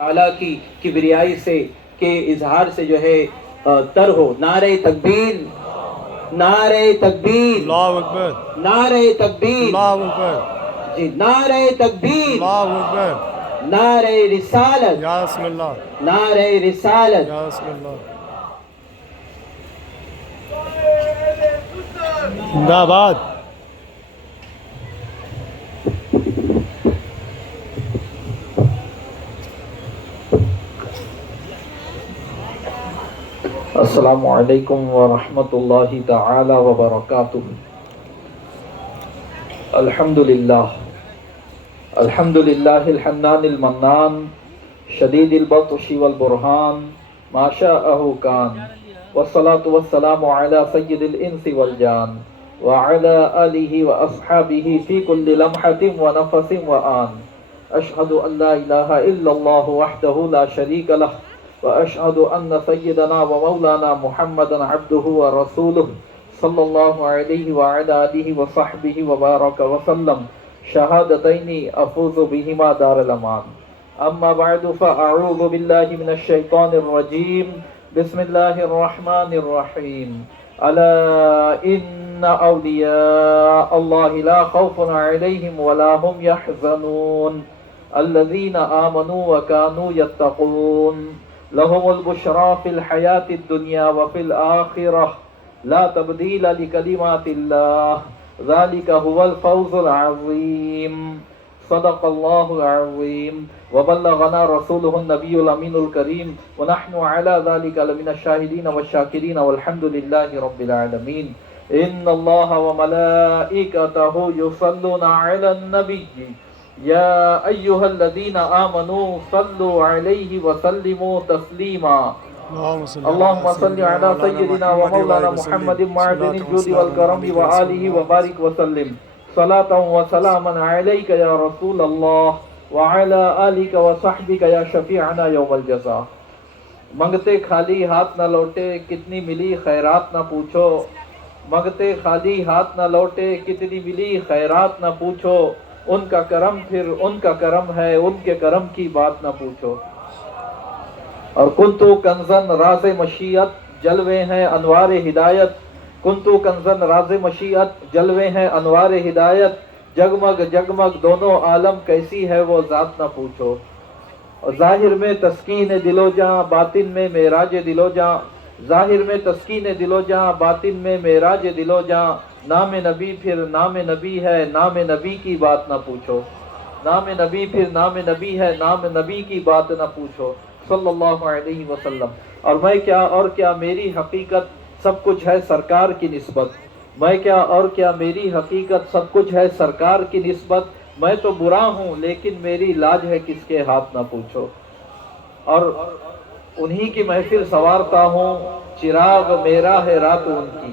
تعالیٰ کی کبریائی سے کے اظہار سے جو ہے تر ہو۔ نعرہ تکبیر، نعرہ تکبیر، اللہ اکبر، نعرہ تکبیر، اللہ اکبر، جی نعرہ تکبیر، اللہ اکبر، نعرہ رسالت، یا رسول اللہ، نعرہ رسالت۔ یا رسول اللہ، زندہ آباد۔ السلام علیکم ورحمۃ اللہ تعالی وبرکاتہ۔ الحمدللہ، الحمدللہ الحنان المنان، شدید البطش والبرہان، ما شاءہ کان، والصلاة والسلام علی سید الانس والجان، وعلی آلہ واصحابہ فی کل لمحۃ ونفس وآن۔ اشہد ان لا الہ الا اللہ وحدہ لا شریک لہ، واشہد ان سیدنا ومولانا محمدا عبدہ ورسولہ صلی اللہ علیہ وعلی آلہ وصحبہ وبارک وسلم، شہادتین افوز بہما دار الامان۔ اما بعد فاعوذ باللہ من الشیطان الرجیم، بسم اللہ الرحمن الرحیم۔ الا ان اولیاء اللہ لا خوف علیہم ولا هم يحزنون الذین آمنوا وكانوا يتقون لهم البشرى في الحیاة الدنیا وفي الآخرة لا تبدیل لکلمات اللہ ذلك هو الفوز العظیم۔ صدق اللہ العظیم وبلغنا رسوله النبی الامین الکریم ونحن على ذلك لمن الشاہدین والشاکرین والحمد للہ رب العالمین۔ ان اللہ وملائکتہ یصلون علی النبی یا ایہا الذین آمنوا صلوا علیہ وسلموا تسلیما۔ اللہم صل علی سیدنا ومولانا محمد معدن الجود والکرم وآلہ وبارک وسلم، صلاة وسلاما علیک یا رسول اللہ وعلی آلک وصحبک یا شفیعنا یوم الجزا۔ منگتے خالی ہاتھ نہ لوٹے کتنی ملی خیرات نہ پوچھو، منگتے خالی ہاتھ نہ لوٹے کتنی ملی خیرات نہ پوچھو، ان کا کرم پھر ان کا کرم ہے، ان کے کرم کی بات نہ پوچھو۔ اور کنتو کنزن راز مشیت جلوے ہیں انوار ہدایت، کنتو کنزن راز مشیت جلوے ہیں انوار ہدایت، جگمگ جگمگ دونوں عالم کیسی ہے وہ ذات نہ پوچھو۔ اور ظاہر میں تسکین دل و جاں باطن میں معراج دل و جاں، ظاہر میں تسکین دل و جاں باطن میں معراج دل و جاں، نام نبی پھر نام نبی ہے، نام نبی کی بات نہ پوچھو، نام نبی پھر نام نبی ہے، نام نبی کی بات نہ پوچھو صلی اللہ علیہ وسلم۔ اور میں کیا اور کیا میری حقیقت سب کچھ ہے سرکار کی نسبت، میں کیا اور کیا میری حقیقت سب کچھ ہے سرکار کی نسبت، میں تو برا ہوں لیکن میری لاج ہے کس کے ہاتھ نہ پوچھو۔ اور انہی کی محفل سنوارتا ہوں چراغ میرا ہے رات ان کی،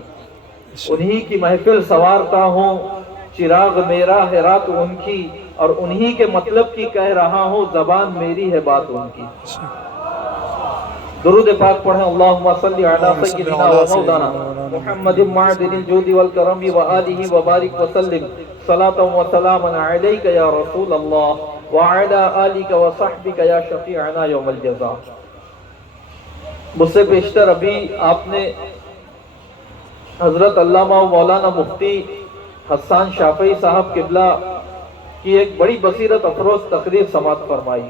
انہی کی محفل سنوارتا ہوں چراغ میرا ہے رات ان کی، اور انہی کے مطلب کی کہہ رہا ہوں زبان میری ہے بات ان کی۔ درود پاک پڑھیں۔ اللہم صلی علی سیدنا و مولانا محمد معدن الجود والکرم وآلہ وبارک وسلم، صلاة و سلاما علیک یا رسول اللہ وعلی آلک وصحبک یا شفیعنا یوم الجزا۔ مجھ سے بیشتر ابھی آپ نے حضرت علامہ و مولانا مفتی حسان شافعی صاحب قبلہ کی ایک بڑی بصیرت افروز تقریر سماعت فرمائی۔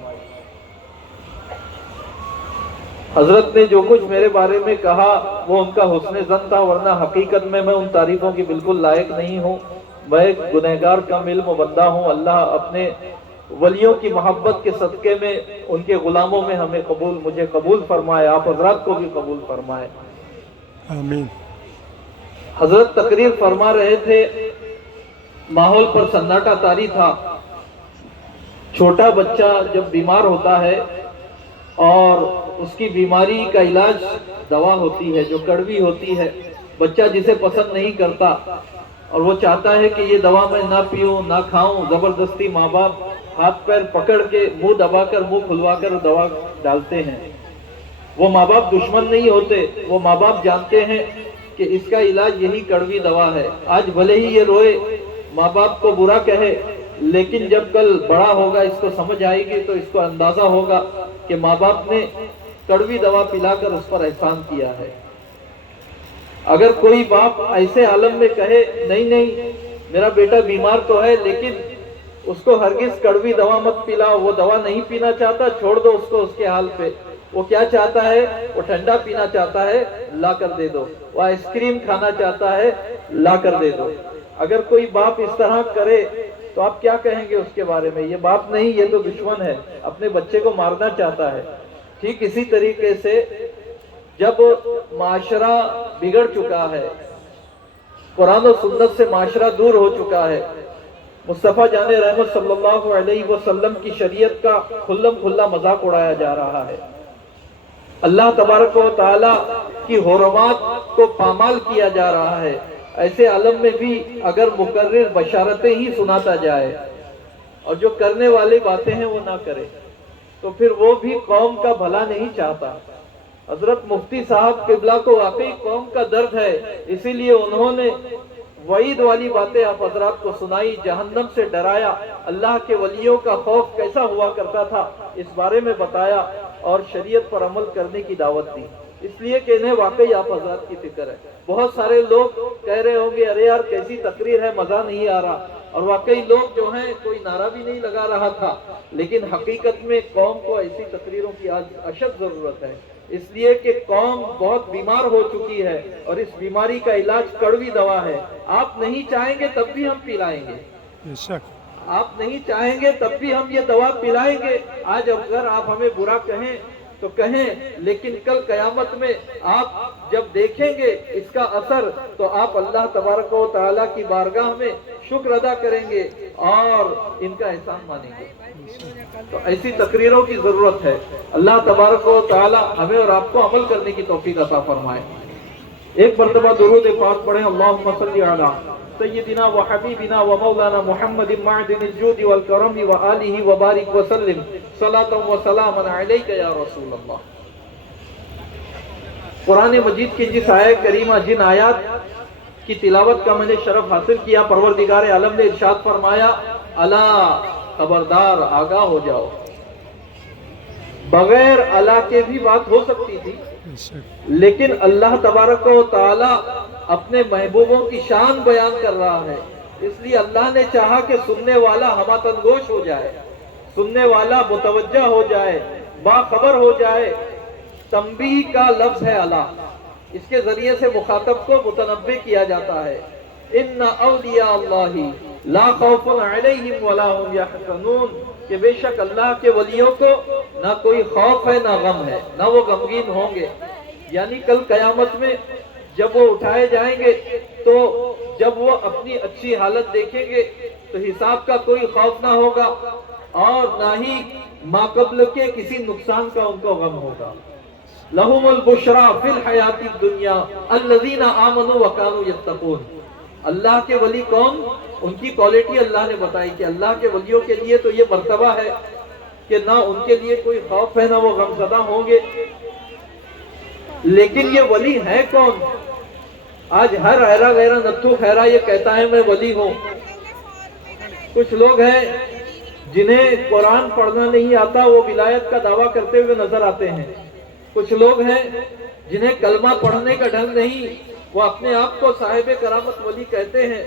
حضرت نے جو کچھ میرے بارے میں کہا وہ ان کا حسن ظن تھا، ورنہ حقیقت میں ان تعریفوں کی بالکل لائق نہیں ہوں۔ میں ایک گنہگار کم علم بندہ ہوں۔ اللہ اپنے ولیوں کی محبت کے صدقے میں ان کے غلاموں میں مجھے قبول فرمائے، آپ حضرات کو بھی قبول فرمائے، آمین۔ حضرت تقریر فرما رہے تھے، ماحول پر سناٹا طاری تھا۔ چھوٹا بچہ جب بیمار ہوتا ہے اور اس کی بیماری کا علاج دوا ہوتی ہے جو کڑوی ہوتی ہے، بچہ جسے پسند نہیں کرتا اور وہ چاہتا ہے کہ یہ دوا میں نہ پیوں نہ کھاؤں، زبردستی ماں باپ ہاتھ پیر پکڑ کے منہ دبا کر منہ کھلوا کر دوا ڈالتے ہیں۔ وہ ماں باپ دشمن نہیں ہوتے، وہ ماں باپ جانتے ہیں کہ اس کا علاج یہی کڑوی دوا ہے۔ آج بھلے ہی یہ روئے، ماں باپ کو برا کہے، لیکن جب کل بڑا ہوگا اس کو سمجھ آئے گی تو اس کو اندازہ ہوگا کہ ماں باپ نے کڑوی دوا پلا کر اس پر احسان کیا ہے۔ اگر کوئی باپ ایسے عالم میں کہے نہیں نہیں میرا بیٹا بیمار تو ہے لیکن اس کو ہرگز کڑوی دوا مت پلاؤ، وہ دوا نہیں پینا چاہتا، چھوڑ دو اس کو اس کے حال پہ، وہ کیا چاہتا ہے، وہ ٹھنڈا پینا چاہتا ہے، لا کر دے دو، وہ آئس کریم کھانا چاہتا ہے، لا کر دے دو۔ اگر کوئی باپ اس طرح کرے تو آپ کیا کہیں گے اس کے بارے میں؟ یہ باپ نہیں، یہ تو دشمن ہے، اپنے بچے کو مارنا چاہتا ہے۔ ٹھیک اسی طریقے سے جب معاشرہ بگڑ چکا ہے، قرآن و سنت سے معاشرہ دور ہو چکا ہے، مصطفیٰ جان رحمت صلی اللہ علیہ وسلم کی شریعت کا کھلم کھلا مذاق اڑایا جا رہا ہے، اللہ تبارک و تعالی کی حرمات کو پامال کیا جا رہا ہے، ایسے عالم میں بھی اگر مقرر بشارتیں ہی سناتا جائے اور جو کرنے والی باتیں ہیں وہ نہ کرے تو پھر وہ بھی قوم کا بھلا نہیں چاہتا۔ حضرت مفتی صاحب قبلہ کو واقعی قوم کا درد ہے، اسی لیے انہوں نے وعید والی باتیں آپ حضرات کو سنائی، جہنم سے ڈرایا، اللہ کے ولیوں کا خوف کیسا ہوا کرتا تھا اس بارے میں بتایا اور شریعت پر عمل کرنے کی دعوت دی، اس لیے کہ انہیں واقعی آپ حضرات کی فکر ہے۔ بہت سارے لوگ کہہ رہے ہوں گے ارے یار کیسی تقریر ہے، مزہ نہیں آ رہا، اور واقعی لوگ جو ہیں کوئی نعرہ بھی نہیں لگا رہا تھا، لیکن حقیقت میں قوم کو ایسی تقریروں کی آج اشد ضرورت ہے، اس لیے کہ قوم بہت بیمار ہو چکی ہے اور اس بیماری کا علاج کڑوی دوا ہے۔ آپ نہیں چاہیں گے تب بھی ہم پلائیں گے، بے شک آپ نہیں چاہیں گے تب بھی ہم یہ دوا پلائیں گے۔ آج اگر آپ ہمیں برا کہیں تو کہیں، لیکن کل قیامت میں آپ جب دیکھیں گے اس کا اثر تو آپ اللہ تبارک و تعالیٰ کی بارگاہ میں شکر ادا کریں گے اور ان کا احسان مانیں گے۔ تو ایسی تقریروں کی ضرورت ہے۔ اللہ تبارک و تعالیٰ ہمیں اور آپ کو عمل کرنے کی توفیق عطا فرمائے۔ ایک مرتبہ درود پاک پڑھیں، اللہم صلی علی سیدنا و حبیبنا و مولانا محمد معدن الجود والکرم و آلہ و بارک وسلم صلاۃ و سلام علیک یا رسول اللہ۔ قرآن مجید کی جس آیت کریمہ، جن آیات کی تلاوت کا میں نے شرف حاصل کیا، پروردگار عالم نے ارشاد فرمایا الا، خبردار، آگاہ ہو جاؤ۔ بغیر الا کے بھی بات ہو سکتی تھی، بے شک لیکن اللہ تبارک و تعالی اپنے محبوبوں کی شان بیان کر رہا ہے، اس لیے اللہ نے چاہا کہ سننے والا ہماتنگوش ہو جائے، سننے والا متوجہ ہو جائے، باخبر ہو جائے۔ تنبیہ کا لفظ ہے الا، اس کے ذریعے سے مخاطب کو متنبہ کیا جاتا ہے۔ ان اولیاء اللہ لا خوف علیہم ولا هم یحزنون، کہ بے شک اللہ کے ولیوں کو نہ کوئی خوف ہے نہ غم ہے، نہ وہ غمگین ہوں گے۔ یعنی کل قیامت میں جب وہ اٹھائے جائیں گے تو جب وہ اپنی اچھی حالت دیکھیں گے تو حساب کا کوئی خوف نہ ہوگا اور نہ ہی ماقبل کے کسی نقصان کا ان کو غم ہوگا۔ لہم البشرا فی الحیات الدنیا الذین آمنوا وکانوا یتقون۔ اللہ کے ولی کون؟ ان کی کوالٹی اللہ نے بتائی کہ اللہ کے ولیوں کے لیے تو یہ مرتبہ ہے کہ نہ ان کے لیے کوئی خوف ہے نہ وہ غمزدہ ہوں گے۔ لیکن یہ ولی ہے کون؟ آج ہر ایرا غیرہ نتھو خیرہ یہ کہتا ہے میں ولی ہوں۔ کچھ لوگ ہیں جنہیں قرآن پڑھنا نہیں آتا، وہ ولایت کا دعویٰ کرتے ہوئے نظر آتے ہیں۔ کچھ لوگ ہیں جنہیں کلمہ پڑھنے کا ڈھنگ نہیں، وہ اپنے آپ کو صاحب کرامت ولی کہتے ہیں۔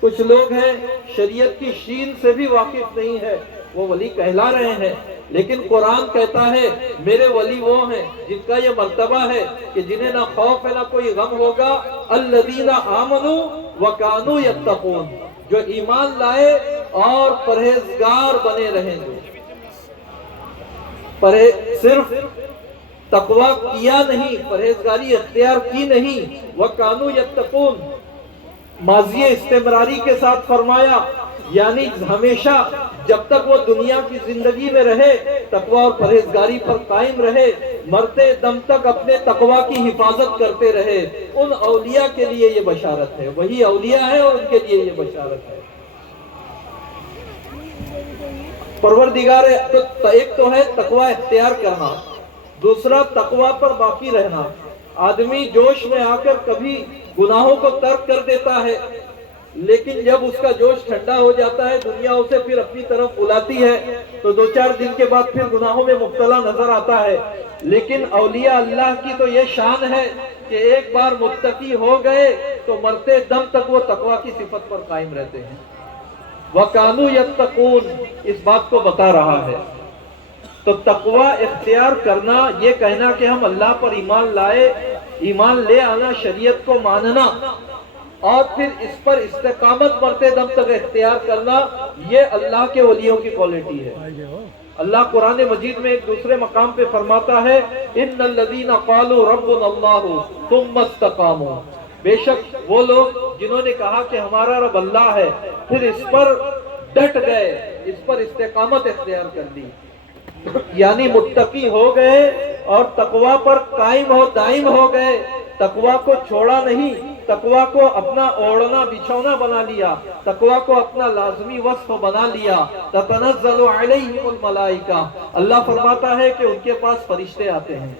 کچھ لوگ ہیں شریعت کی شین سے بھی واقف نہیں ہے، وہ ولی کہلا رہے ہیں، لیکن قرآن کہتا ہے میرے ولی وہ ہیں جن کا یہ مرتبہ ہے کہ جنہیں نہ خوف ہے نہ کوئی غم ہوگا۔ الذین آمنوا وکانوا یتقون، جو ایمان لائے اور پرہیزگار بنے رہیں گے۔ صرف تقوی کیا نہیں، پرہیزگاری اختیار کی نہیں، وکانوا یتقون ماضی استمراری کے ساتھ فرمایا، یعنی ہمیشہ جب تک وہ دنیا کی زندگی میں رہے تقوی اور پرہیزگاری پر قائم رہے، مرتے دم تک اپنے تقوی کی حفاظت کرتے رہے۔ ان اولیاء کے لیے یہ بشارت ہے، وہی اولیاء ہے اور ان کے لیے یہ بشارت ہے۔ پروردگار ایک تو ہے تقوی اختیار کرنا، دوسرا تقوی پر باقی رہنا۔ آدمی جوش میں آ کر کبھی گناہوں کو ترک کر دیتا ہے، لیکن جب اس کا جوش ٹھنڈا ہو جاتا ہے دنیا اسے پھر اپنی طرف بلاتی ہے تو 2-4 دن کے بعد پھر گناہوں میں مبتلا نظر آتا ہے. لیکن اولیاء اللہ کی تو یہ شان ہے کہ ایک بار متقی ہو گئے تو مرتے دم تک وہ تقوی کی صفت پر قائم رہتے ہیں. وَكَانُوا يَتَّقُونَ اس بات کو بتا رہا ہے. تو تقوی اختیار کرنا یہ کہنا کہ ہم اللہ پر ایمان لائے، ایمان لے آنا، شریعت کو ماننا اور پھر اس پر استقامت مرتے دم تک اختیار کرنا، یہ اللہ کے ولیوں کی کوالٹی ہے. اللہ قرآن مجید میں ایک دوسرے مقام پہ فرماتا ہے ان الذین قالوا ربنا اللہ ثم استقاموا، بے شک وہ لوگ جنہوں نے کہا کہ ہمارا رب اللہ ہے پھر اس پر ڈٹ گئے، اس پر استقامت اختیار کر دی، یعنی متقی ہو گئے اور تقوی پر قائم ہو دائم ہو گئے، تقوی کو چھوڑا نہیں، تقوی کو اپنا اوڑھنا بچھونا بنا لیا، تقوی کو اپنا لازمی وصف بنا لیا. تتنزل علیہم الملائکہ، اللہ فرماتا ہے کہ ان کے پاس فرشتے آتے ہیں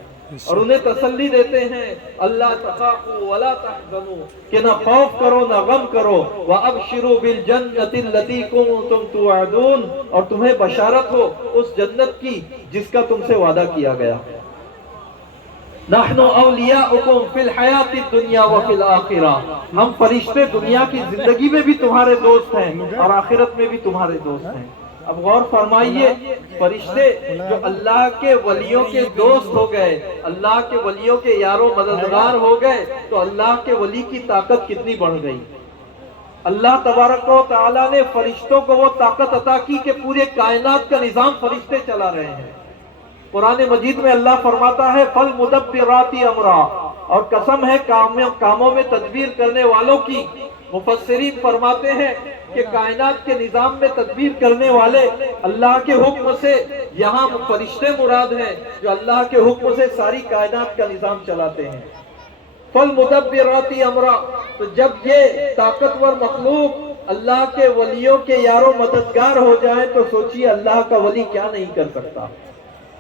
اور انہیں تسلی دیتے ہیں اللہ تخافوا ولا تحزنوا، کہ نہ خوف کرو نہ غم کرو، وابشروا بالجنۃ التي كنتم توعدون، اور تمہیں بشارت ہو اس جنت کی جس کا تم سے وعدہ کیا گیا. نحن اولیاؤکم فی الحیات الدنیا وفی الآخرہ، ہم فرشتے دنیا کی زندگی میں بھی تمہارے دوست ہیں اور آخرت میں بھی تمہارے دوست ہیں. اب غور فرمائیے، فرشتے جو اللہ کے ولیوں کے دوست ہو گئے، اللہ کے ولیوں کے یار و مددگار ہو گئے تو اللہ کے ولی کی طاقت کتنی بڑھ گئی. اللہ تبارک و تعالیٰ نے فرشتوں کو وہ طاقت عطا کی کہ پورے کائنات کا نظام فرشتے چلا رہے ہیں. قرآن مجید میں اللہ فرماتا ہے فَالْمُدَبِّرَاتِ أَمْرًا، اور قسم ہے کاموں میں تدبیر کرنے والوں کی. مفسرین فرماتے ہیں کہ کائنات کے نظام میں تدبیر کرنے والے اللہ کے حکم سے، یہاں فرشتے مراد ہیں جو اللہ کے حکم سے ساری کائنات کا نظام چلاتے ہیں. فَالْمُدَبِّرَاتِ أَمْرًا، تو جب یہ طاقتور مخلوق اللہ کے ولیوں کے یار و مددگار ہو جائیں تو سوچیے اللہ کا ولی کیا نہیں کر سکتا.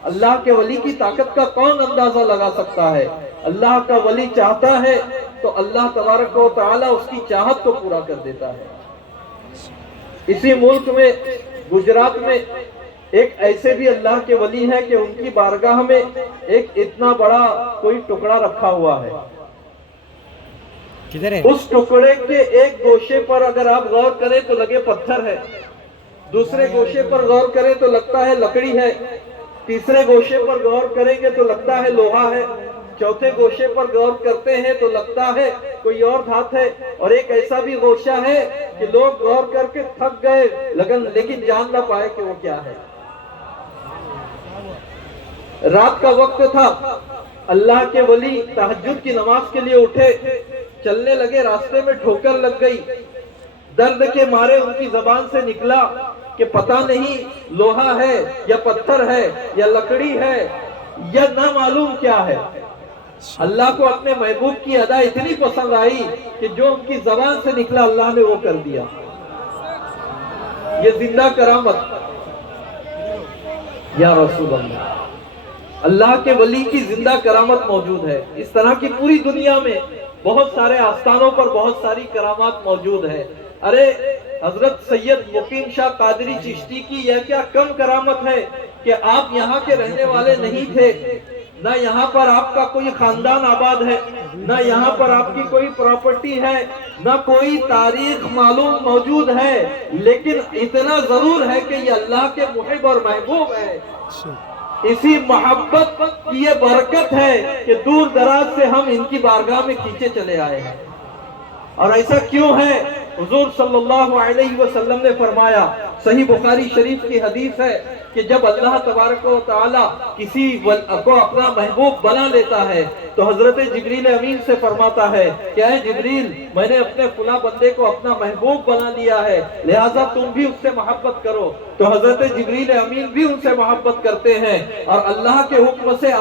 اللہ کے ولی کی طاقت کا کون اندازہ لگا سکتا ہے. اللہ کا ولی چاہتا ہے تو اللہ تبارک و تعالی اس کی چاہت کو پورا کر دیتا ہے. اسی ملک میں گجرات میں ایک ایسے بھی اللہ کے ولی ہیں کہ ان کی بارگاہ میں ایک اتنا بڑا کوئی ٹکڑا رکھا ہوا ہے. اس ٹکڑے کے ایک گوشے پر اگر آپ غور کریں تو لگے پتھر ہے، دوسرے گوشے پر غور کریں تو لگتا ہے لکڑی ہے، تیسرے گوشے پر غور کریں گے تو لگتا ہے لوہا ہے، چوتھے گوشے پر غور کرتے ہیں تو لگتا ہے کوئی اور دھات ہے، اور ایک ایسا بھی گوشہ ہے کہ لوگ غور کر کے تھک گئے لیکن جان نہ پائے کہ وہ کیا ہے. رات کا وقت تھا، اللہ کے ولی تہجد کی نماز کے لیے اٹھے، چلنے لگے، راستے میں ٹھوکر لگ گئی، درد کے مارے ان کی زبان سے نکلا کہ پتہ نہیں لوہا ہے یا پتھر ہے یا لکڑی ہے یا نہ معلوم کیا ہے. اللہ کو اپنے محبوب کی ادا اتنی پسند آئی کہ جو ان کی زبان سے نکلا اللہ نے وہ کر دیا. یہ زندہ کرامت یا رسول اللہ، اللہ کے ولی کی زندہ کرامت موجود ہے. اس طرح کی پوری دنیا میں بہت سارے آستانوں پر بہت ساری کرامات موجود ہے. ارے حضرت سید مقیم شاہ قادری چشتی کی یہ کیا کم کرامت ہے کہ آپ یہاں کے رہنے والے نہیں تھے، نہ یہاں پر آپ کا کوئی خاندان آباد ہے، نہ یہاں پر آپ کی کوئی پراپرٹی ہے، نہ کوئی تاریخ معلوم موجود ہے، لیکن اتنا ضرور ہے کہ یہ اللہ کے محب اور محبوب ہے. اسی محبت کی یہ برکت ہے کہ دور دراز سے ہم ان کی بارگاہ میں کھینچے چلے آئے ہیں. اور ایسا کیوں ہے؟ حضور صلی اللہ علیہ وسلم نے فرمایا، صحیح بخاری شریف کی حدیث ہے کہ جب اللہ تبارک و تعالی کسی کو اپنا محبوب بنا لیتا ہے تو حضرت جبریل امین سے فرماتا ہے کہ اے جبریل، میں نے اپنے فلاں بندے کو اپنا محبوب بنا لیا ہے، لہٰذا تم بھی اس سے محبت کرو. تو حضرت جبریل امین بھی ان سے محبت کرتے ہیں اور اللہ کے حکم سے